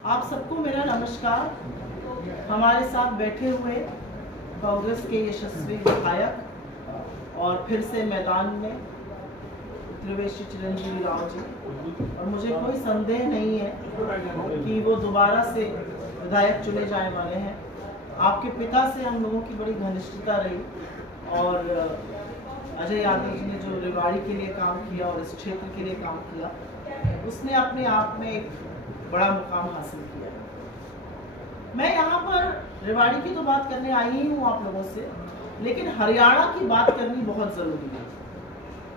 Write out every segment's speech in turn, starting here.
आप सबको मेरा नमस्कार। हमारे साथ बैठे हुए कांग्रेस के यशस्वी विधायक और फिर से मैदान में त्रिवेशी चिरंजीवी राव जी, और मुझे कोई संदेह नहीं है कि वो दोबारा से विधायक चुने जाने वाले हैं। आपके पिता से हम लोगों की बड़ी घनिष्ठता रही और अजय यादव जी ने जो रेवाड़ी के लिए काम किया और इस क्षेत्र के लिए काम किया, उसने अपने आप में एक बड़ा मुकाम हासिल किया। मैं यहाँ पर रेवाड़ी की तो बात करने आई ही हूँ आप लोगों से, लेकिन हरियाणा की बात करनी बहुत जरूरी है।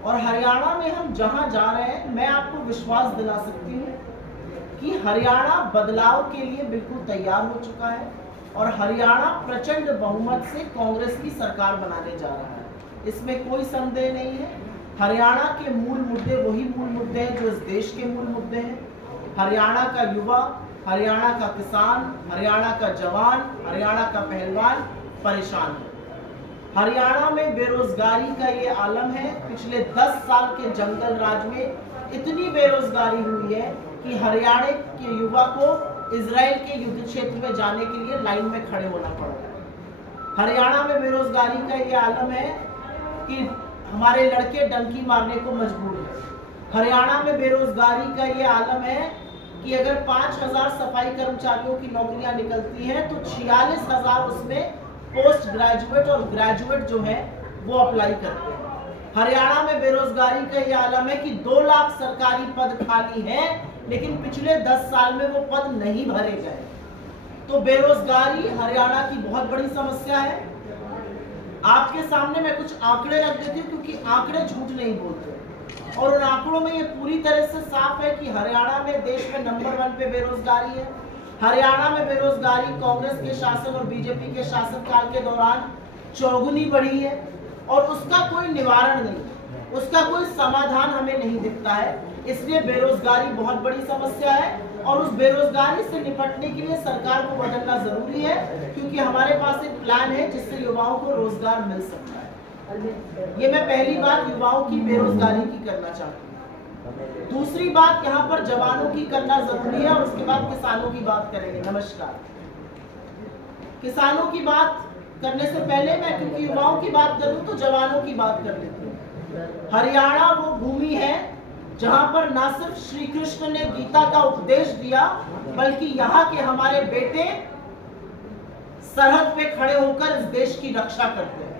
और हरियाणा में हम जहाँ जा रहे हैं, मैं आपको विश्वास दिला सकती हूँ कि हरियाणा बदलाव के लिए बिल्कुल तैयार हो चुका है और हरियाणा प्रचंड बहुमत से कांग्रेस की सरकार बनाने जा रहा है। इसमें कोई संदेह नहीं है। हरियाणा के मूल मुद्दे वही मूल मुद्दे हैं जो इस देश के मूल मुद्दे हैं। हरियाणा का युवा, हरियाणा का किसान, हरियाणा का जवान, हरियाणा का पहलवान परेशान है। हरियाणा में बेरोजगारी का ये आलम है। पिछले 10 साल के जंगल राज में इतनी बेरोजगारी हुई है कि हरियाणा के युवा को इजराइल के युद्ध क्षेत्र में जाने के लिए लाइन में खड़े होना पड़ रहा है। हरियाणा में बेरोजगारी का ये आलम है कि हमारे लड़के डंकी मारने को मजबूर है। हरियाणा में बेरोजगारी का ये आलम है कि अगर 5000 सफाई कर्मचारियों की नौकरियां निकलती हैं तो 46,000 उसमें पोस्ट ग्रेजुएट और ग्रेजुएट जो है वो अप्लाई करते हैं। हरियाणा में बेरोजगारी का ये आलम है कि 2 लाख सरकारी पद खाली हैं, लेकिन पिछले 10 साल में वो पद नहीं भरे गए। तो बेरोजगारी हरियाणा की बहुत बड़ी समस्या है। आपके सामने मैं कुछ आंकड़े रख देती हूँ, क्योंकि आंकड़े झूठ नहीं बोलते और उन आंकड़ों में ये पूरी तरह से साफ है कि हरियाणा में देश में नंबर 1 पे बेरोजगारी है। हरियाणा में बेरोजगारी कांग्रेस के शासन और बीजेपी के शासनकाल के दौरान चौगुनी बढ़ी है और उसका कोई निवारण नहीं, उसका कोई समाधान हमें नहीं दिखता है। इसलिए बेरोजगारी बहुत बड़ी समस्या है और उस बेरोजगारी से निपटने के लिए सरकार को बदलना जरूरी है, क्योंकि हमारे पास एक प्लान है जिससे युवाओं को रोजगार मिल सकता है। ये मैं पहली बात युवाओं की बेरोजगारी की करना चाहती हूँ। दूसरी बात यहाँ पर जवानों की करना जरूरी है और उसके बाद किसानों की बात करेंगे। नमस्कार। किसानों की बात करने से पहले मैं, क्योंकि युवाओं की बात करूँ तो जवानों की बात कर लेती हूँ। हरियाणा वो भूमि है जहाँ पर न सिर्फ श्री कृष्ण ने गीता का उपदेश दिया, बल्कि यहाँ के हमारे बेटे सरहद पे खड़े होकर इस देश की रक्षा करते हैं।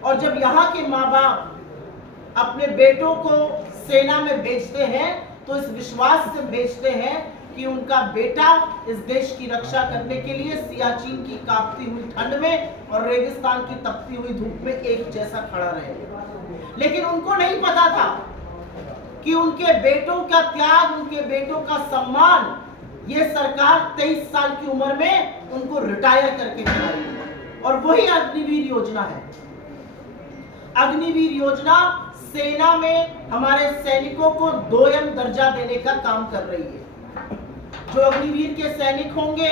और जब यहाँ के माँ बाप अपने बेटों को सेना में भेजते हैं तो इस विश्वास से भेजते हैं कि उनका बेटा इस देश की रक्षा करने के लिए सियाचिन की कांपती हुई ठंड में और रेगिस्तान की तपती हुई धूप में एक जैसा खड़ा रहेगा। लेकिन उनको नहीं पता था कि उनके बेटों का त्याग, उनके बेटों का सम्मान ये सरकार 23 साल की उम्र में उनको रिटायर करके दिलाई है। और वही अग्निवीर योजना है। अग्निवीर योजना सेना में हमारे सैनिकों को 2M दर्जा देने का काम कर रही है। जो अग्निवीर के सैनिक होंगे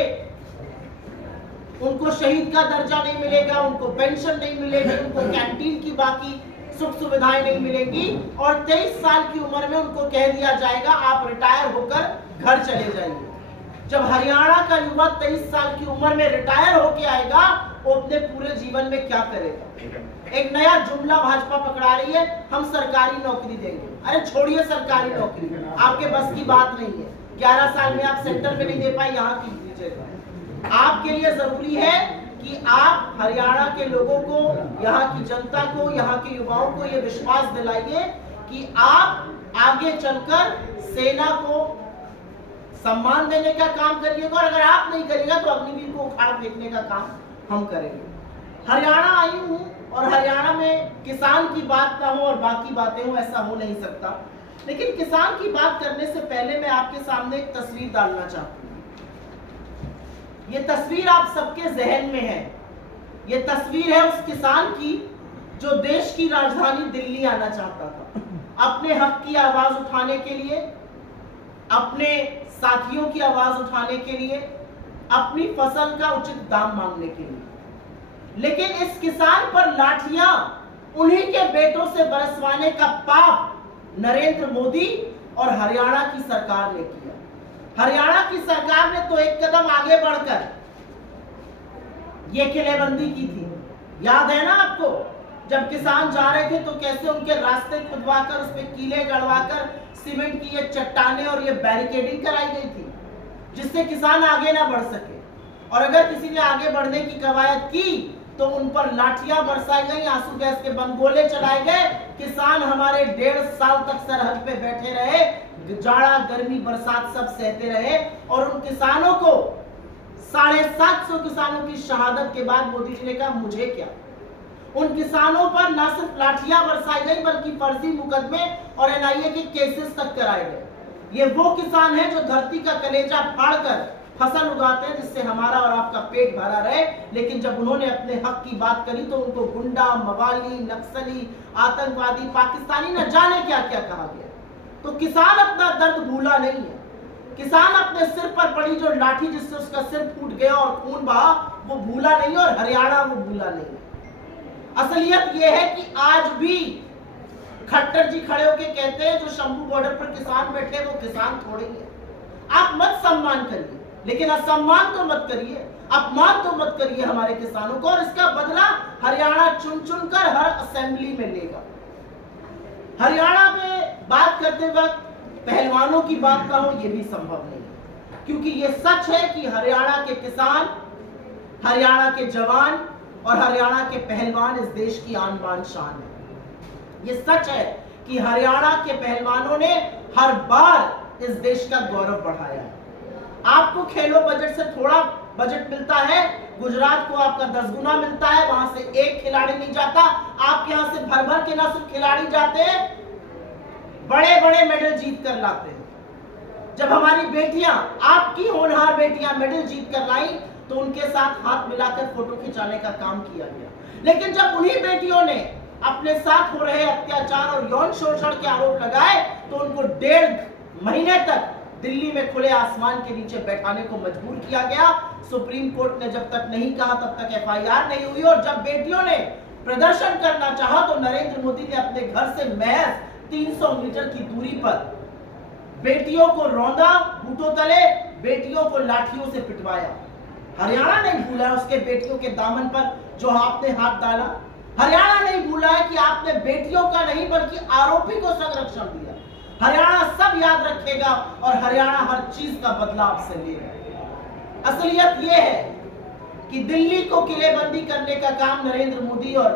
उनको शहीद का दर्जा नहीं मिलेगा, उनको पेंशन नहीं मिलेगी, उनको कैंटीन की बाकी सुख सुविधाएं नहीं मिलेंगी और 23 साल की उम्र में उनको कह दिया जाएगा आप रिटायर होकर घर चले जाइए। जब हरियाणा का युवा 23 साल की उम्र में रिटायर होके आएगा, वो अपने पूरे जीवन में क्या करेगा? एक नया जुमला भाजपा पकड़ा रही है, हम सरकारी नौकरी देंगे। अरे छोड़िए सरकारी नौकरी, आपके बस की बात नहीं है। 11 साल में आप सेंटर में नहीं दे पाए, यहाँ की दीजिएगा। आपके लिए जरूरी है कि आप हरियाणा के लोगों को, यहाँ की जनता को, यहाँ के युवाओं को ये विश्वास दिलाइए कि आप आगे चलकर सेना को सम्मान देने का काम करिएगा और अगर आप नहीं करिएगा तो अग्निवीर को उखाड़ फेंकने का काम हम करेंगे। हरियाणा आई हूँ और हरियाणा में किसान की बात ना हो और बाकी बातें हो, ऐसा हो नहीं सकता। लेकिन किसान की बात करने से पहले मैं आपके सामने एक तस्वीर डालना चाहती हूँ। ये तस्वीर आप सबके जहन में है। ये तस्वीर है उस किसान की जो देश की राजधानी दिल्ली आना चाहता था, अपने हक की आवाज उठाने के लिए, अपने साथियों की आवाज उठाने के लिए, अपनी फसल का उचित दाम मांगने के लिए। लेकिन इस किसान पर लाठियां उन्हीं के बेटों से बरसवाने का पाप नरेंद्र मोदी और हरियाणा की सरकार ने किया। हरियाणा की सरकार ने तो एक कदम आगे बढ़कर ये किलेबंदी की थी। याद है ना आपको, जब किसान जा रहे थे तो कैसे उनके रास्ते खुदवाकर उसमें कीले गड़वाकर सीमेंट की ये चट्टाने और ये बैरिकेडिंग कराई गई थी, जिससे किसान आगे ना बढ़ सके। और अगर किसी ने आगे बढ़ने की कवायद की तो उन पर लाठियां बरसाई गई, आंसू गैस के बम गोले चलाए गए। किसान हमारे 1.5 साल तक सरहद पे बैठे रहे, जाड़ा गर्मी बरसात सब सहते रहे। और उन किसानों को 750 किसानों की शहादत के बाद मोदी जी ने कहा मुझे क्या। उन किसानों पर न सिर्फ लाठियां बरसाई गई बल्कि फर्जी मुकदमे और एनआईए के केसेस तक कराए गए। ये वो किसान हैं जो धरती का कलेजा फाड़कर फसल उगाते हैं जिससे हमारा और आपका पेट भरा रहे। लेकिन जब उन्होंने अपने हक की बात करी तो उनको गुंडा, मवाली, नक्सली, आतंकवादी, पाकिस्तानी न जाने क्या क्या कहा गया। तो किसान अपना दर्द भूला नहीं है। किसान अपने सिर पर पड़ी जो लाठी जिससे उसका सिर फूट गया और खून बहा वो भूला नहीं, और हरियाणा वो भूला नहीं। असलियत ये है कि आज भी खट्टर जी खड़े होके कहते हैं जो शंभू बॉर्डर पर किसान बैठे वो किसान थोड़े ही है। आप मत सम्मान करिए, लेकिन असम्मान तो मत करिए, अपमान तो मत करिए हमारे किसानों को। और इसका बदला हरियाणा चुन चुन कर हर असेंबली में लेगा। हरियाणा में बात करते वक्त पहलवानों की बात ना हो ये भी संभव नहीं, क्योंकि ये सच है कि हरियाणा के किसान, हरियाणा के जवान और हरियाणा के पहलवान इस देश की आन बान शान है। ये सच है कि हरियाणा के पहलवानों ने हर बार इस देश का गौरव बढ़ाया है। आपको खेलो बजट से थोड़ा बजट मिलता है, गुजरात को आपका 10 गुना मिलता है, वहां से एक खिलाड़ी नहीं जाता। आप यहां से भर भर के ना सिर्फ खिलाड़ी जाते हैं, बड़े बड़े मेडल जीत कर लाते हैं। जब हमारी बेटियां, आपकी होनहार बेटियां मेडल जीत कर लाई तो उनके साथ हाथ मिलाकर फोटो खिंचाने का काम किया गया। लेकिन जब उन्हीं बेटियों ने अपने साथ हो रहे अत्याचार और यौन शोषण के आरोप लगाए तो उनको 1.5 महीने तक दिल्ली में खुले आसमान के नीचे बैठाने को मजबूर किया गया। सुप्रीम कोर्ट ने जब तक नहीं कहा तब तक एफआईआर नहीं हुई। और जब बेटियों ने प्रदर्शन करना चाहा तो नरेंद्र मोदी ने अपने घर से महज 300 मीटर की दूरी पर बेटियों को रौंदा बूटों तले, बेटियों को लाठियों से पिटवाया। हरियाणा नहीं भूला उसके बेटियों के दामन पर जो आपने हाथ डाला। हरियाणा नहीं भूला है कि आपने बेटियों का नहीं बल्कि आरोपी को संरक्षण दिया। हरियाणा सब याद रखेगा और हरियाणा हर चीज का बदला आपसे लेगा। असलियत यह है कि दिल्ली को किलेबंदी करने का काम नरेंद्र मोदी और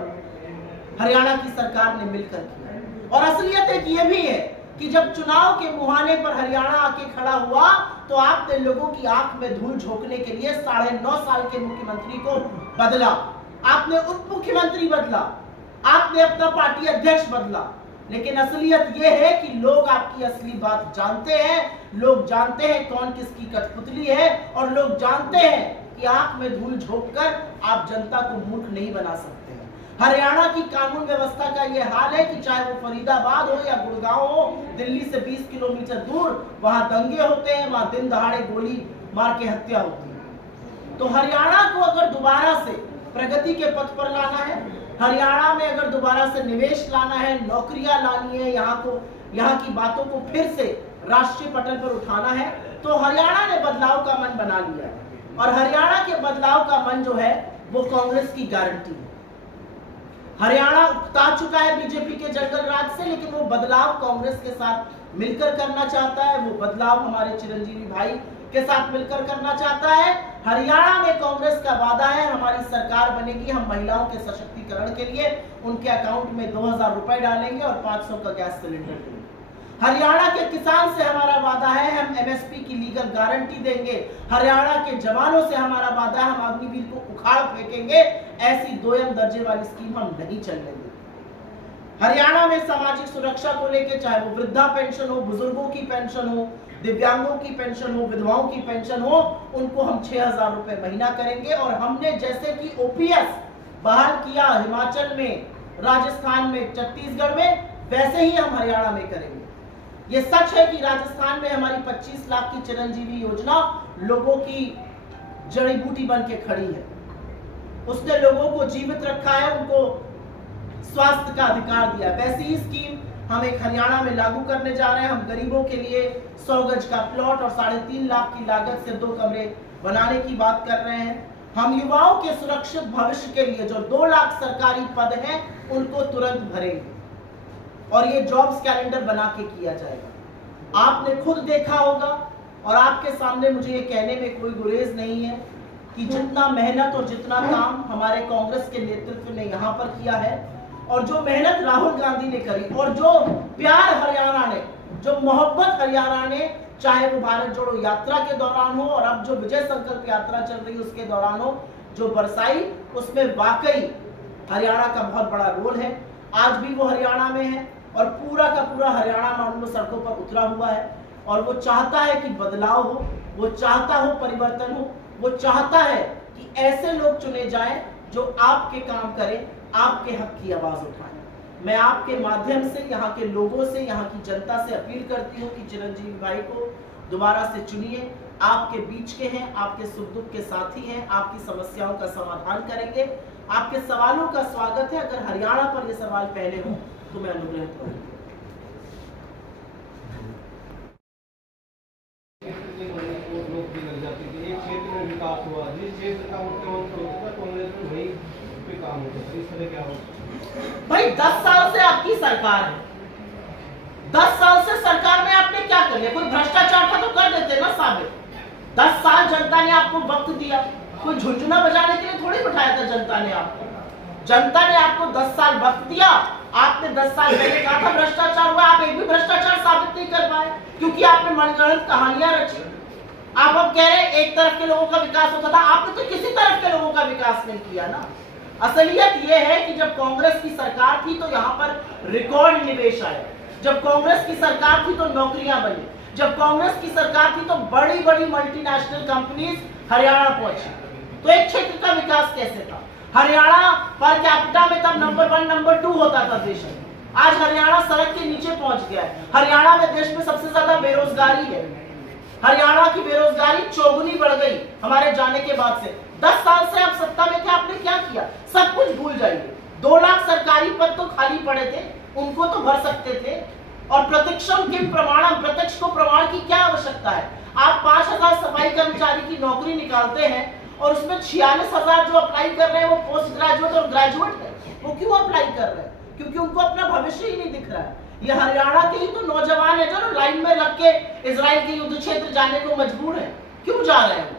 हरियाणा की सरकार ने मिलकर किया। और असलियत एक ये भी है कि जब चुनाव के मुहाने पर हरियाणा आके खड़ा हुआ तो आपने लोगों की आंख में धूल झोंकने के लिए 9.5 साल के मुख्यमंत्री को बदला, आपने उप मुख्यमंत्री बदला, आपने अपना पार्टी अध्यक्ष बदला। लेकिन असलियत यह है कि लोग आपकी असली बात जानते हैं। लोग जानते हैं कौन किसकी कठपुतली है और लोग जानते हैं कि आंख में धूल झोंककर आप जनता को मूर्ख नहीं बना सकते हैं। हरियाणा की कानून व्यवस्था का यह हाल है कि चाहे वो फरीदाबाद हो या गुड़गांव हो, दिल्ली से 20 किलोमीटर दूर, वहां दंगे होते हैं, वहां दिन दहाड़े गोली मार के हत्या होती है। तो हरियाणा को अगर दोबारा से प्रगति के पथ पर लाना है, हरियाणा में अगर दोबारा से निवेश लाना है, नौकरियां लानी है, यहाँ की बातों को फिर से राष्ट्रीय पटल पर उठाना है, तो हरियाणा ने बदलाव का मन बना लिया है। और हरियाणा के बदलाव का मन जो है वो कांग्रेस की गारंटी है। हरियाणा उकता चुका है बीजेपी के जंगल राज से, लेकिन वो बदलाव कांग्रेस के साथ मिलकर करना चाहता है। वो बदलाव हमारे चिरंजीवी भाई के साथ मिलकर करना चाहता है। हरियाणा में कांग्रेस का वादा है हमारी सरकार बनेगी, हम महिलाओं के सशक्तिकरण के लिए उनके अकाउंट में 2000 रुपए डालेंगे और 500 का गैस सिलेंडर देंगे। हरियाणा के किसान से हमारा वादा है हम एमएसपी की लीगल गारंटी देंगे। हरियाणा के जवानों से हमारा वादा है हम अग्निवीर को उखाड़ फेंकेंगे। ऐसी दोयम दर्जे वाली स्कीम हम नहीं चलने देंगे। हरियाणा में सामाजिक सुरक्षा को लेकर, चाहे वो वृद्धा पेंशन हो, बुजुर्गों की पेंशन हो, दिव्यांगों की पेंशन हो, विधवाओं की पेंशन हो, उनको हम 6000 रुपए महीना करेंगे। और हमने जैसे कि ओपीएस बहाल किया हिमाचल में, राजस्थान में, छत्तीसगढ़ में, वैसे ही हम हरियाणा में करेंगे। ये सच है कि राजस्थान में हमारी 25 लाख की चिरंजीवी योजना लोगों की जड़ी बूटी बन के खड़ी है। उसने लोगों को जीवित रखा है, उनको स्वास्थ्य का अधिकार दिया। वैसी ही स्कीम हम एक हरियाणा में लागू करने जा रहे हैं। हम गरीबों के लिए 100 गज का प्लॉट और 3.5 लाख की लागत से 2 कमरे बनाने की बात कर रहे हैं। हम युवाओं के सुरक्षित भविष्य के लिए जो 2 लाख सरकारी पद हैं उनको तुरंत भरेंगे और ये जॉब्स कैलेंडर बना के किया जाएगा। आपने खुद देखा होगा और आपके सामने मुझे ये कहने में कोई गुरेज नहीं है कि जितना मेहनत और जितना काम हमारे कांग्रेस के नेतृत्व ने यहाँ पर किया है और जो मेहनत राहुल गांधी ने करी और जो प्यार हरियाणा ने, जो मोहब्बत हरियाणा ने, चाहे वो भारत जोड़ो यात्रा के दौरान हो और अब जो विजय संकल्प यात्रा चल रही है उसके दौरान हो, जो बरसाई, उसमें वाकई हरियाणा का बहुत बड़ा रोल है। आज भी वो हरियाणा में है और पूरा का पूरा हरियाणा मानो सड़कों पर उतरा हुआ है और वो चाहता है कि बदलाव हो, वो चाहता हो परिवर्तन हो, वो चाहता है कि ऐसे लोग चुने जाएं जो आपके काम करें, आपके हक की आवाज उठाएं। मैं आपके माध्यम से यहाँ के लोगों से, यहाँ की जनता से अपील करती हूँ कि चिरंजीवी भाई को दोबारा से चुनिए। आपके बीच के हैं, आपके सुख दुख के साथी हैं, आपकी समस्याओं का समाधान करेंगे। आपके सवालों का स्वागत है। अगर हरियाणा पर ये सवाल पहले हो तो मैं अनुग्रहित करूँगा। विकास हुआ, जिस क्षेत्र का मुख्यमंत्री होता है कांग्रेस में वही पे काम होता है, इस तरह क्या होता? भाई 10 साल से आपकी सरकार है, 10 साल से सरकार में आपने क्या कर लिया? कोई भ्रष्टाचार था तो कर देते ना साबित। 10 साल जनता ने आपको वक्त दिया, कोई झुंझुना बजाने के लिए थोड़ी बिठाया था जनता ने आपको। जनता ने आपको 10 साल वक्त दिया। आपने 10 साल पहले कहा था भ्रष्टाचार हुआ, आप एक भी भ्रष्टाचार साबित नहीं कर पाए क्योंकि आपने मनगढ़ंत कहानियां रची। आप अब कह रहे हैं एक तरफ के लोगों का विकास होता था, आपने तो किसी तरफ के लोगों का विकास नहीं किया ना। असलियत यह है कि जब कांग्रेस की सरकार थी तो यहाँ पर रिकॉर्ड निवेश आया, जब कांग्रेस की सरकार थी तो नौकरियां बनी, जब कांग्रेस की सरकार थी तो बड़ी बड़ी मल्टीनेशनल कंपनीज हरियाणा पहुंची। तो एक क्षेत्र का विकास कैसे था? हरियाणा पर कैपिटा में तब नंबर 1 नंबर 2 होता था देश में। आज हरियाणा सड़क के नीचे पहुंच गया है। हरियाणा में देश में सबसे ज्यादा बेरोजगारी है। हरियाणा की बेरोजगारी चौगुनी बढ़ गई हमारे जाने के बाद से। 10 साल से आप सत्ता में थे, आपने क्या किया? सब कुछ भूल जाइए। 2 लाख सरकारी पद तो खाली पड़े थे, उनको तो भर सकते थे। और प्रत्यक्षम के प्रमाणम, प्रत्यक्ष को प्रमाण की क्या आवश्यकता है? आप 5000 सफाई कर्मचारी की नौकरी निकालते हैं और उसमें 46,000 जो अप्लाई कर रहे हैं वो पोस्ट ग्रेजुएट और ग्रेजुएट है। वो क्यों अप्लाई कर रहे हैं? क्योंकि उनको अपना भविष्य ही नहीं दिख रहा है। ये हरियाणा के ही तो नौजवान है जो ना लाइन में लग के इजराइल के युद्ध क्षेत्र जाने को मजबूर है। क्यों जा रहे हैं?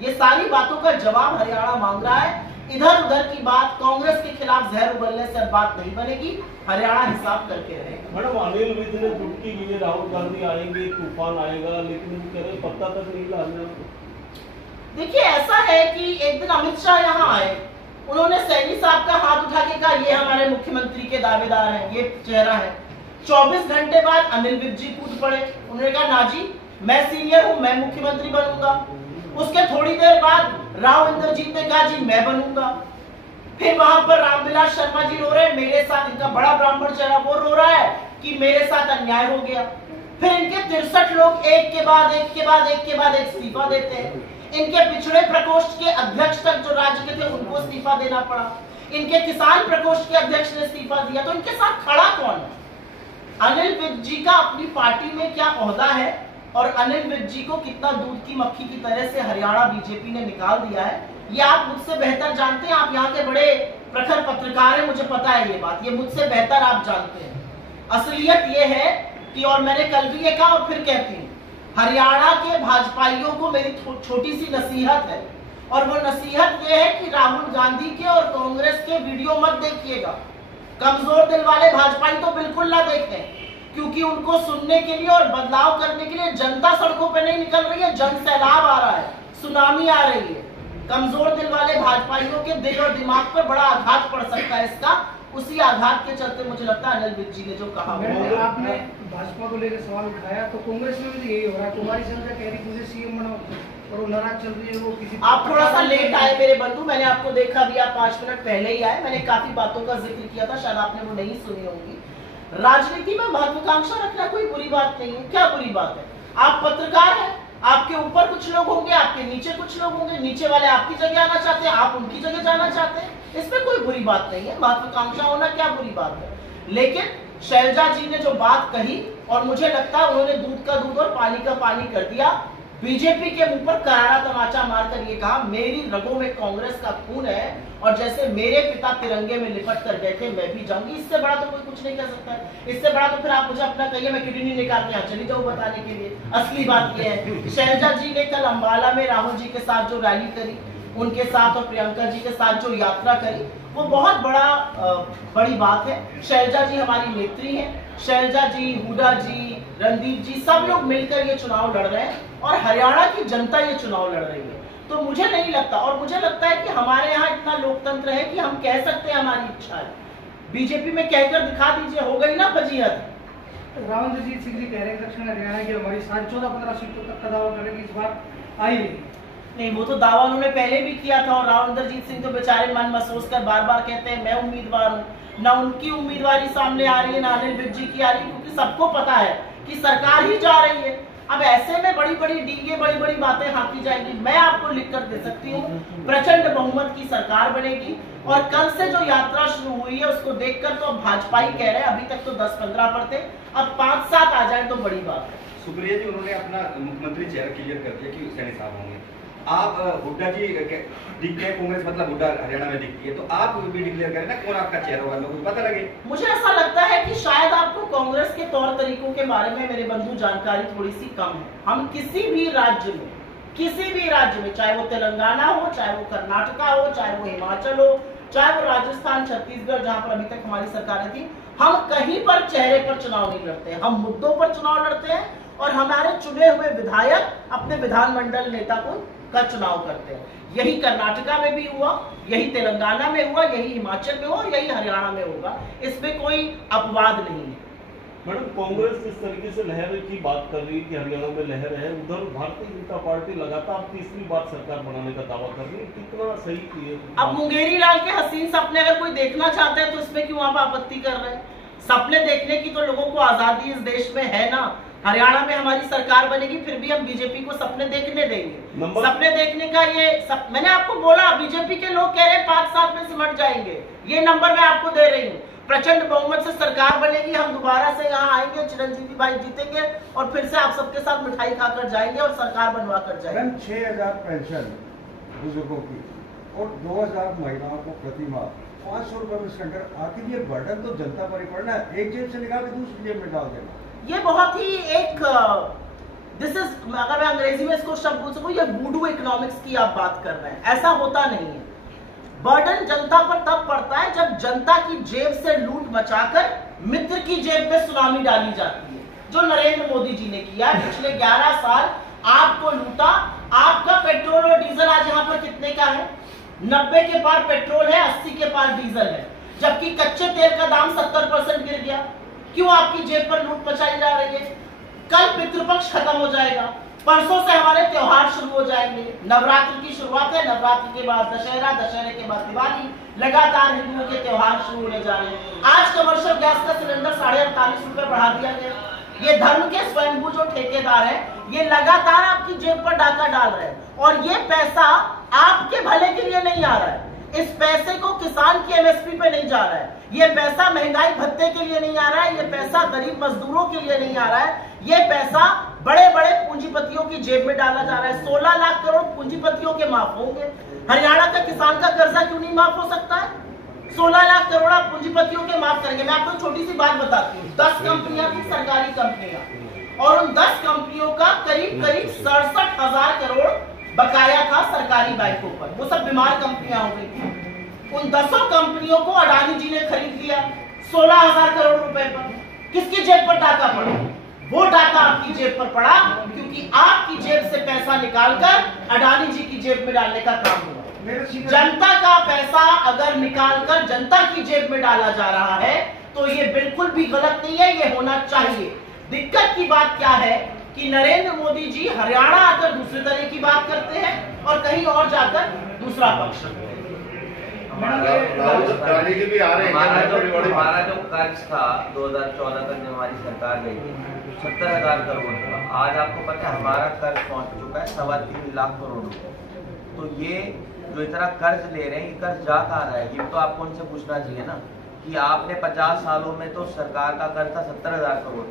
ये सारी बातों का जवाब हरियाणा मांग रहा है। इधर उधर की बात, कांग्रेस के खिलाफ जहर उगलने से बात नहीं बनेगी। हरियाणा हिसाब करके रहेगा। मैडम, अनिल विज ने चुटकी लिए राहुल गांधी आएंगे, तूफान आएगा, लेकिन कह रहे पत्ता तक नहीं हिला। देखिए, ऐसा है कि एक दिन अमित शाह यहाँ आए, उन्होंने सैनी साहब का हाथ उठा के कहा ये हमारे मुख्यमंत्री के दावेदार हैं, ये चेहरा है। 24 घंटे बाद अनिल विज जी कूद पड़े। उन्होंने कहा ना जी, मैं सीनियर हूं, मैं मुख्यमंत्री बनूंगा। उसके थोड़ी देर बाद राव इंद्रजीत ने कहा जी मैं बनूंगा। फिर वहां पर रामविलास शर्मा जी रो रहे हैं, मेरे साथ, इनका बड़ा ब्राह्मण चेहरा, वो रो रहा है कि मेरे साथ अन्याय हो गया। फिर इनके 63 लोग एक के बाद एक के बाद एक के बाद एक इस्तीफा देते हैं। इनके पिछड़े प्रकोष्ठ के अध्यक्ष तक जो राज्य के थे उनको इस्तीफा देना पड़ा। इनके किसान प्रकोष्ठ के अध्यक्ष ने इस्तीफा दिया। तो इनके साथ खड़ा कौन है? अनिल विज जी का अपनी पार्टी में क्या ओहदा है और अनिल विज जी को कितना दूध की मक्खी की तरह से हरियाणा बीजेपी ने निकाल दिया है, ये आप मुझसे बेहतर जानते हैं। आप यहाँ के बड़े प्रखर पत्रकार हैं, मुझे पता है ये बात, ये मुझसे बेहतर आप जानते हैं। असलियत ये है कि, और मैंने कल भी ये कहा और फिर कहती हूँ, हरियाणा के भाजपाइयों को मेरी छोटी सी नसीहत है, और वो नसीहत ये है कि राहुल गांधी के और कांग्रेस के वीडियो मत देखिएगा। कमजोर दिल वाले भाजपाई तो बिल्कुल ना देखें, क्योंकि उनको सुनने के लिए और बदलाव करने के लिए जनता सड़कों पे नहीं निकल रही है, जन सैलाब आ रहा है, सुनामी आ रही है। कमजोर दिल वाले भाजपाइयों के दिल और दिमाग पर बड़ा आघात पड़ सकता है इसका। उसी आघात के चलते मुझे लगता है अनिल विज जी ने जो कहा, आपने भाजपा को लेकर सवाल उठाया, तो कांग्रेस में भी यही हो रहा है। तुम्हारी संख्या कह रही मुझे सीएम बनाओ और वो नाराज चल रही है। वो किसी, आप थोड़ा सा लेट आए मेरे बंधु, मैंने आपको देखा भी, आप 5 मिनट पहले ही आए। मैंने काफी बातों का जिक्र किया था, शायद आपने वो नहीं सुनी होगी। राजनीति में महत्वाकांक्षा रखना कोई बुरी बात नहीं है। क्या बुरी बात है? आप पत्रकार हैं, आपके ऊपर कुछ लोग होंगे, आपके नीचे कुछ लोग होंगे, नीचे वाले आपकी जगह आना चाहते हैं, आप उनकी जगह जाना चाहते हैं, इसमें कोई बुरी बात नहीं है। महत्वाकांक्षा होना क्या बुरी बात है? लेकिन शैलजा जी ने जो बात कही, और मुझे लगता है उन्होंने दूध का दूध और पानी का पानी कर दिया। बीजेपी के मुंह पर करारा तमाचा मारकर ये कहा, मेरी रगों में कांग्रेस का खून है और जैसे मेरे पिता तिरंगे में लिपट कर गए थे मैं भी जाऊंगी। इससे बड़ा तो कोई कुछ नहीं कर सकता है। इससे बड़ा तो फिर आप मुझे अपना कहिए, मैं किडनी निकाल के यहाँ चली जाऊँ बताने के लिए। असली बात यह है, शैलजा जी ने कल अंबाला में राहुल जी के साथ जो रैली करी, उनके साथ और प्रियंका जी के साथ जो यात्रा करी, वो बहुत बड़ी बात है। शैलजा जी हमारी नेत्री हैं। शैलजा जी, हुडा जी, रणदीप जी, सब लोग मिलकर ये चुनाव लड़ रहे हैं और हरियाणा की जनता ये चुनाव लड़ रही है। तो मुझे नहीं लगता, और मुझे लगता है कि हमारे यहाँ इतना लोकतंत्र है कि हम कह सकते हैं हमारी इच्छा है। बीजेपी में कहकर दिखा दीजिए, हो गई ना फजीहत। रावण रंजीत सिंह जी कह रहे हैं दक्षिण हरियाणा की हमारी 14.5-15 सीटों तक का दावा करेंगे, इस बार आई नहीं। वो तो दावा उन्होंने पहले भी किया था, और रावणदरजीत सिंह तो बेचारे मन महसूस कर बार बार कहते हैं मैं उम्मीदवार हूँ। ना उनकी उम्मीदवारी सामने आ रही है, ना अनिल विज जी की आ रही है, क्योंकि सबको पता है कि सरकार ही जा रही है। अब ऐसे में बड़ी बड़ी डींगे, बड़ी बड़ी बातें हाँकी जाएंगी। मैं आपको लिख कर दे सकती हूँ, प्रचंड बहुमत की सरकार बनेगी। और कल से जो यात्रा शुरू हुई है उसको देखकर तो भाजपा ही कह रहे हैं, अभी तक तो 10-15 पर थे, अब 5-7 आ जाए तो बड़ी बात है। सुप्रिया जी, उन्होंने अपना मुख्यमंत्री चेहरा क्लियर कर दिया कि सैनी साहब होंगे। आप हुड्डा जी दिखते हैं, कांग्रेस मतलब हुड्डा हरियाणा में दिखती है, तो आप भी डिक्लेयर करें ना कौन आपका चेहरा होगा, लोगों को पता लगे। मुझे ऐसा लगता है कि शायद आपको कांग्रेस के तौर तरीकों के बारे में मेरे बंधु जानकारी थोड़ी सी कम है। हम किसी भी राज्य में, चाहे वो तेलंगाना हो, चाहे वो कर्नाटका हो, चाहे वो हिमाचल हो, चाहे वो राजस्थान, छत्तीसगढ़, जहां पर अभी तक हमारी सरकारें थी, हम कहीं पर चेहरे पर चुनाव नहीं लड़ते हैं। हम मुद्दों पर चुनाव लड़ते हैं और हमारे चुने हुए विधायक अपने विधानमंडल नेता का चुनाव करते हैं। यही कर्नाटका में भी हुआ, यही तेलंगाना में हुआ, यही हिमाचल में हुआ और यही हरियाणा में होगा। इसमें कोई अपवाद नहीं है। मैडम, कांग्रेस इस तरीके से लहर की बात कर रही है कि हरियाणा में लहर है, उधर भारतीय जनता पार्टी लगातार तीसरी बार सरकार बनाने का दावा कर रही है, कितना सही है? अब मुंगेरी लाल के हसीन सपने अगर कोई देखना चाहते हैं तो इसमें क्यों आप आपत्ति कर रहे हैं? सपने देखने की तो लोगों को आजादी इस देश में है ना। हरियाणा में हमारी सरकार बनेगी, फिर भी हम बीजेपी को सपने देखने देंगे। सपने देखने का मैंने आपको बोला, बीजेपी के लोग कह रहे हैं 5 साल में सिमट जाएंगे। ये नंबर मैं आपको दे रही हूँ। प्रचंड बहुमत से सरकार बनेगी, हम दोबारा से यहाँ आएंगे, चिरंजीवी भाई जीतेंगे और फिर से आप सबके साथ मिठाई खाकर जाएंगे और सरकार बनवा कर जाएंगे। 6,000 पेंशन बुजुर्गों की और 2,000 महिलाओं को प्रति माह 500 रुपए में सिलेंडर। आखिर ये बर्डन तो जनता पर ही पड़ना है, एक जेब से निकाल के दूसरी जेब में डाल देना। ये बहुत ही अगर मैं अंग्रेजी में इसको शब्द बोल सकूं, ये वूडू इकोनॉमिक्स की आप बात कर रहे हैं। ऐसा होता नहीं है। बर्डन जनता पर तब पड़ता है जब जनता की जेब से लूट मचाकर मित्र की जेब में सुनामी डाली जाती है, जो नरेंद्र मोदी जी ने किया। पिछले 11 साल आपको लूटा। आपका पेट्रोल और डीजल आज यहाँ पर कितने का है? 90 के पार पेट्रोल है, 80 के पार डीजल है, जबकि कच्चे तेल का दाम 70% गिर गया। क्यों आपकी जेब पर लूट मचाई जा रही है? कल पितृपक्ष खत्म हो जाएगा, परसों से हमारे त्योहार शुरू हो जाएंगे। नवरात्र की शुरुआत है, नवरात्र के बाद दशहरा, दशहरे के बाद दिवाली, लगातार हिंदुओं के त्योहार शुरू होने जा रहे हैं। आज कमर्शियल गैस का सिलेंडर 48.5 रुपए बढ़ा दिया गया। ये धर्म के स्वयंभू जो ठेकेदार है, ये लगातार आपकी जेब पर डाका डाल रहे हैं और ये पैसा आपके भले के लिए नहीं आ रहा है। इस पैसे को किसान की एमएसपी पे नहीं जा रहा है, ये पैसा महंगाई भत्ते के लिए नहीं आ रहा है, ये पैसा गरीब मजदूरों के लिए नहीं आ रहा है, ये पैसा बड़े बड़े पूंजीपतियों की जेब में डाला जा रहा है। 16 लाख करोड़ पूंजीपतियों के माफ होंगे। हरियाणा का किसान का कर्जा क्यों नहीं माफ हो सकता है? 16 लाख करोड़ आप पूंजीपतियों के माफ करेंगे। मैं आपको छोटी सी बात बताती हूँ। 10 कंपनियां थी, सरकारी कंपनियां, और उन 10 कंपनियों का करीब 67,000 करोड़ बकाया था सरकारी बैंकों पर। वो सब बीमार कंपनियां हो गई थी। उन 10 कंपनियों को अडानी जी ने खरीद लिया 16,000 करोड़ रुपए पर। किसकी जेब पर डाका पड़ा? वो डाका आपकी जेब पर पड़ा, क्योंकि आपकी जेब से पैसा निकालकर अडानी जी की जेब में डालने का काम हुआ। जनता का पैसा अगर निकालकर जनता की जेब में डाला जा रहा है तो ये बिल्कुल भी गलत नहीं है, ये होना चाहिए। दिक्कत की बात क्या है कि नरेंद्र मोदी जी हरियाणा आकर दूसरे तरह की बात करते हैं और कहीं और जाकर दूसरा पक्ष। हमारा जो कर्ज था 2014 तक जब हमारी सरकार गई थी 70,000 करोड़ था। आज आपको पता है हमारा कर्ज पहुंच चुका है 3.25 लाख करोड़ रुपए। तो ये जो इतना कर्ज ले रहे हैं, ये कर्ज जा कहाँ रहा है? ये तो आपको उनसे पूछना चाहिए ना कि आपने 50 सालों में तो सरकार का कर्ज था 70,000 करोड़,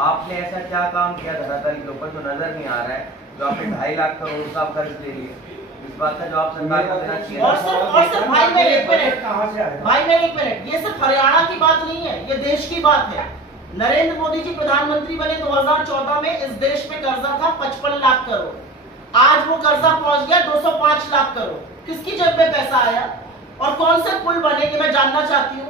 आपने ऐसा क्या काम किया धरातल के ऊपर जो नजर नहीं आ रहा है, जो आपने 2.5 लाख करोड़ का कर्ज ले लिए? इस बात का जवाब सरकार को देना चाहिए। और सिर्फ भाई मैं एक मिनट, कहाँ से आया? भाई मैं एक मिनट, ये सिर्फ हरियाणा की बात नहीं है, ये देश की बात है। नरेंद्र मोदी जी प्रधानमंत्री बने 2014 में, इस देश में कर्जा था 55 लाख करोड़, आज वो कर्जा पहुंच गया 205 लाख करोड़। किसकी जेब में पैसा आया और कौन से पुल बने, मैं जानना चाहती हूँ।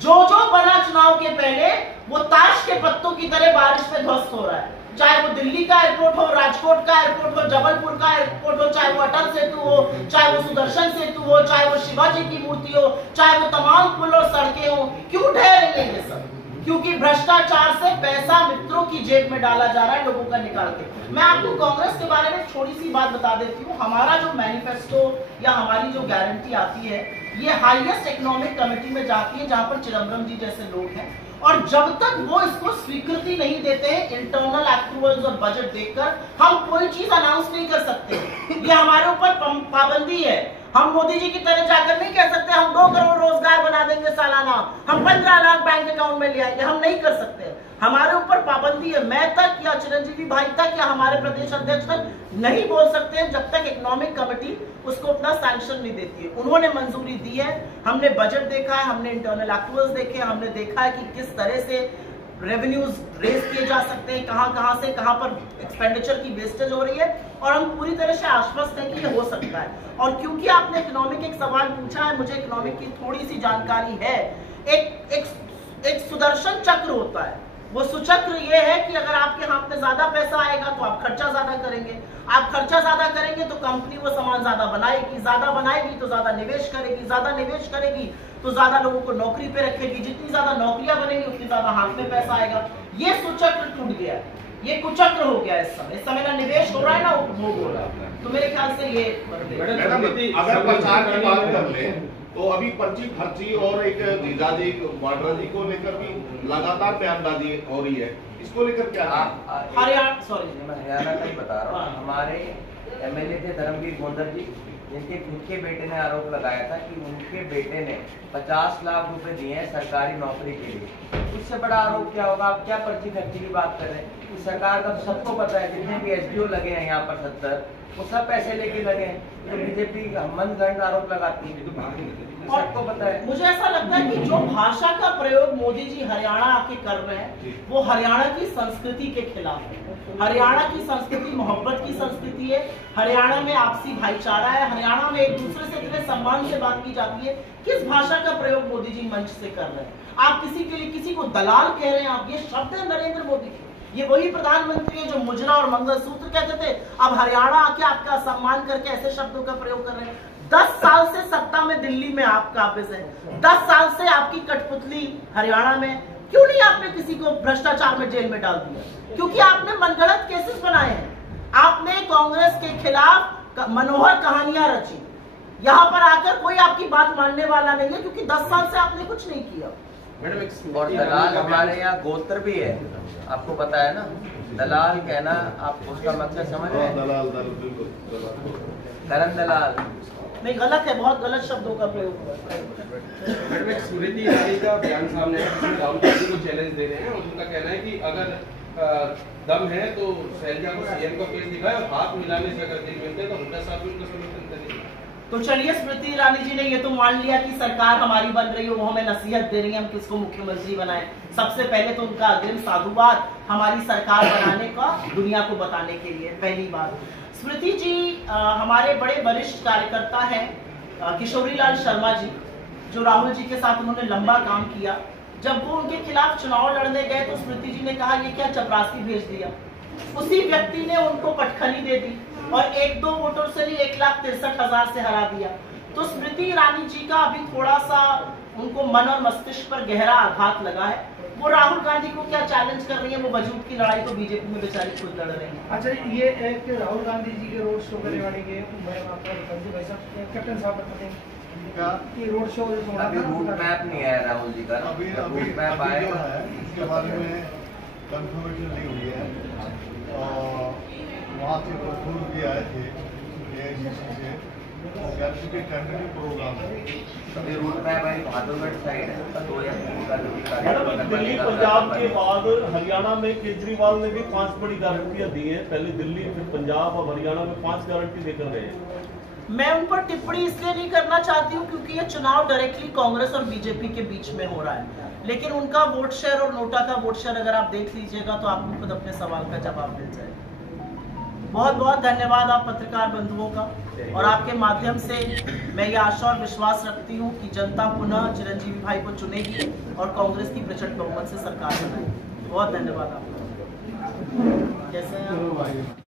जो बना चुनाव के पहले वो ताश के पत्तों की तरह बारिश में ध्वस्त हो रहा है, चाहे वो दिल्ली का एयरपोर्ट हो, राजकोट का एयरपोर्ट हो, जबलपुर का एयरपोर्ट हो, चाहे वो अटल सेतु हो, चाहे वो सुदर्शन सेतु हो, चाहे वो शिवाजी की मूर्ति हो, चाहे वो तमाम पुल और सड़कें हो। क्यों ढह रही है ये सब? क्योंकि भ्रष्टाचार से पैसा मित्रों की जेब में डाला जा रहा है, लोगों का निकाल के। मैं आपको कांग्रेस के बारे में थोड़ी सी बात बता देती हूँ। हमारा जो मैनिफेस्टो या हमारी जो गारंटी आती है, ये हाईएस्ट इकोनॉमिक कमेटी में जाती है, जहां पर चिदम्बरम जी जैसे लोग हैं, और जब तक वो इसको स्वीकृति नहीं देते हैं इंटरनल अप्रूवल्स और बजट देखकर, हम कोई चीज अनाउंस नहीं कर सकते। ये हमारे ऊपर पाबंदी है। हम मोदी जी की तरह जाकर नहीं कह सकते हम 2 करोड़ रोजगार बना देंगे सालाना, हम 15 लाख बैंक अकाउंट में ले आएंगे, हम नहीं कर सकते। हमारे ऊपर पाबंदी है। मैं तक या चिरंजीवी भाई तक या हमारे प्रदेश अध्यक्ष तक नहीं बोल सकते हैं जब तक इकोनॉमिक कमेटी उसको अपना सैंक्शन नहीं देती है। उन्होंने मंजूरी दी है, हमने बजट देखा है, हमने इंटरनल अप्रूवल्स देखे, हमने देखा है कि किस तरह से रेवेन्यूज रेज किए जा सकते हैं, कहां से कहां पर एक्सपेंडिचर की वेस्टेज हो रही है, और हम पूरी तरह से आश्वस्त हैं कि ये हो सकता है। और क्योंकि आपने इकोनॉमिक एक सवाल पूछा है, मुझे इकोनॉमिक की थोड़ी सी जानकारी है। एक सुदर्शन चक्र होता है, वो सुचक्र ये है कि अगर आपके हाथ में ज्यादा पैसा आएगा तो आप खर्चा ज्यादा करेंगे, आप खर्चा ज्यादा करेंगे तो कंपनी वो सामान ज्यादा बनाएगी तो ज्यादा निवेश करेगी, ज्यादा निवेश करेगी तो ज्यादा लोगों को नौकरी पे रखेगी, जितनी ज्यादा नौकरियां बनेंगी उतनी ज्यादा हाथ में पैसा आएगा। ये सुचक्र टूट गया, ये कुचक्र हो गया। इस समय ना निवेश हो रहा है ना उपभोग हो रहा है। तो मेरे ख्याल से ये मैडम, अगर प्रचार की बात कर ले तो अभी पर्ची फर्ची और एक जीजाजी वाड्रा जी को लेकर भी लगातार बयानबाजी हो रही है, इसको लेकर क्या? हरियाणा, सॉरी मैं हरियाणा का ही बता रहा हूँ। हमारे एमएलए थे धर्मवीर गोंदर जी, जिनके खुद के बेटे ने आरोप लगाया था कि उनके बेटे ने 50 लाख रुपए दिए हैं सरकारी नौकरी के लिए। उससे बड़ा आरोप क्या होगा? आप क्या पर्ची खर्ची की बात कर रहे हैं? सरकार का तो सबको पता है, जितने भी एसडीओ लगे हैं यहाँ पर 70, वो सब पैसे लेके लगे हैं। तो बीजेपी मनगढ़ंत आरोप लगाती है, सबको पता है। मुझे ऐसा लगता है कि जो भाषा का प्रयोग मोदी जी हरियाणा आके कर रहे हैं वो हरियाणा की संस्कृति के खिलाफ है। हरियाणा की संस्कृति मोहब्बत की संस्कृति है, हरियाणा में आपसी भाईचारा है, हरियाणा में एक दूसरे से इतने सम्मान से बात की जाती है। किस भाषा का प्रयोग मोदी जी मंच से कर रहे हैं? आप किसी के लिए किसी को दलाल कह रहे हैं, आप ये शब्द है नरेंद्र मोदी के। ये वही प्रधानमंत्री है जो मुजरा और मंगलसूत्र कहते थे, अब हरियाणा आके आपका सम्मान करके ऐसे शब्दों का प्रयोग कर रहे हैं। 10 साल से सत्ता में दिल्ली में आप काबिज हैं, 10 साल से आपकी कठपुतली हरियाणा में, क्यों नहीं आपने किसी को भ्रष्टाचार में जेल में डाल दिया? क्योंकि आपने मनगढ़ंत केसेस बनाए हैं। आपने कांग्रेस के खिलाफ मनोहर कहानियां रची। यहाँ पर आकर कोई आपकी बात मानने वाला नहीं है, क्योंकि 10 साल से आपने कुछ नहीं किया। और दलाल हमारे यहाँ गोत्र भी है, आपको पता है ना। दलाल कहना, आप उसका मकसद समझ रहे हैं? करण दलाल नहीं, गलत है, बहुत गलत शब्दों का प्रयोग हुआ है। मैडम, एक स्मृति ईरानी का बयान सामने है, राहुल गांधी को चैलेंज दे रहे हैं और उनका कहना है कि अगर दम है तो शैलजा को सीएम का पेज दिखाए और हाथ मिलाने से अगर दिल मिलते हैं तो हुड्डा साहब भी उनका समर्थन करेंगे। तो चलिए, स्मृति ईरानी जी ने ये तो मान लिया कि सरकार हमारी बन रही है, वो हमें नसीहत दे रही है हम किसको मुख्यमंत्री बनाएं। सबसे पहले तो उनका अग्रिम साधुवाद हमारी सरकार बनाने का दुनिया को बताने के लिए। पहली बात, स्मृति जी हमारे बड़े वरिष्ठ कार्यकर्ता हैं, किशोरीलाल शर्मा जी, जो राहुल जी के साथ उन्होंने लंबा काम किया। जब वो उनके खिलाफ चुनाव लड़ने गए तो स्मृति जी ने कहा ये क्या चपरासी भेज दिया। उसी व्यक्ति ने उनको पटखनी दे दी और 1-2 वोटों से ही 1,63,000 से हरा दिया। तो स्मृति ईरानी जी का अभी थोड़ा सा उनको मन और मस्तिष्क पर गहरा आघात लगा है। वो राहुल गांधी को क्या चैलेंज कर रही है, वो वजूद की लड़ाई तो बीजेपी में बेचारी खुद लड़ रही है। अच्छा, ये एक राहुल गांधी जी के रोड शो करने वाले के कैप्टन साहब बताएंगे कि रोड शो अभी रूट मैप नहीं आया राहुल जी का, रूट मैप आएगा इसके बारे में कंफर्मेशन नहीं हुई है और वहाँ से प्रफुल्ल भी आए थे AICC से, के कैंडिडेट प्रोग्राम है ये रूट मैप है बहादुरगढ़ साइड है 2 या 3 का जो भी मैडम, दिल्ली पंजाब के बाद हरियाणा में केजरीवाल ने भी 5 बड़ी गारंटियां दी हैं। पहले दिल्ली, फिर पंजाब और हरियाणा में 5 गारंटी देकर गए। मैं उन पर टिप्पणी इसलिए नहीं करना चाहती हूँ क्योंकि ये चुनाव डायरेक्टली कांग्रेस और बीजेपी के बीच में हो रहा है, लेकिन उनका वोट शेयर और नोटा का वोट शेयर अगर आप देख लीजिएगा तो आपको खुद अपने सवाल का जवाब मिल जाएगा। बहुत बहुत धन्यवाद आप पत्रकार बंधुओं का, और आपके माध्यम से मैं ये आशा और विश्वास रखती हूँ कि जनता पुनः चिरंजीवी भाई को चुनेगी और कांग्रेस की प्रचंड बहुमत से सरकार बनाएगी। बहुत धन्यवाद आपका। कैसे हैं आप?